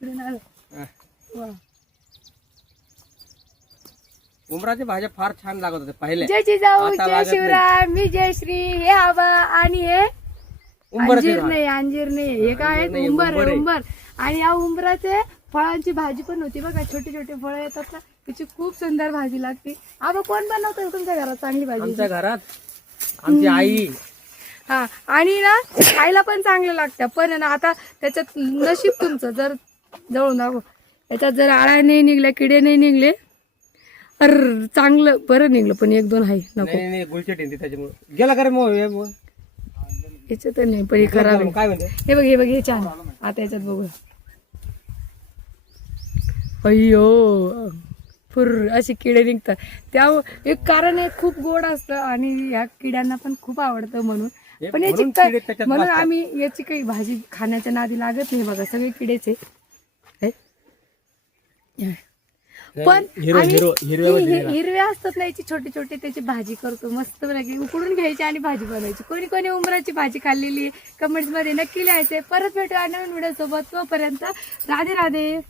इकडून आलं. वा. उमराच्या भाज्या फार छान लागत होत्या पहिले. जय जिजाऊ, आता जय लागत नाही. शिवराय, मी जयश्री. हे आबा आणि हे उंबराचे अंजीर झाड. नाही, अंजीर नाही, हे काय अंजीर नाही, उंबर उंबर आहे, आहे. उंबर. आणि या उंबराचे फळांची भाजी पण होती बघा, छोटे छोटे फळं येतात ना, त्याची खूप सुंदर भाजी लागते. आबा कोण बनवतो तुमच्या घरात चांगली भाजी? आमच्या घरात आमची आई. हा, आणि ना खायला पण चांगलं लागतं, पण ना आता त्याच्यात नशीब तुमचं जर जवळून दाखव, याच्यात जर आळा नाही निघल्या, किडे नाही निघले, अर चांगलं बरं निघलं, पण एक दोन आहे नको. नाही गुलचट येते त्याच्यामुळे गेला का रे मग याच्यात नाही, पण हे खराब आहे. काय म्हणते? हे बघ, हे बघ, हे छान. आता याच्यात बघू. अय्यो, फुर अशी किडे निघतात. त्या एक कारण आहे, खूप गोड असतं आणि या किड्यांना पण खूप आवडतं म्हणून. पण याची म्हणून किडे त्याच्यात म्हणून बसतात. आम्ही याची काही भाजी खाण्याच्या नादी लागत नाही बघा, सगळे किडेचे. पण हिरव्या असतात ना, याची छोटी छोटी त्याची भाजी करतो मस्त पैकी, उकडून घ्यायची आणि भाजी बनवायची. कोणी कोणी उमराची भाजी खाल्लेली कमेंट्स मध्ये नक्की लिहायचे. परत भेटूया नवीन व्हिडिओ सोबत. तोपर्यंत राधे राधे.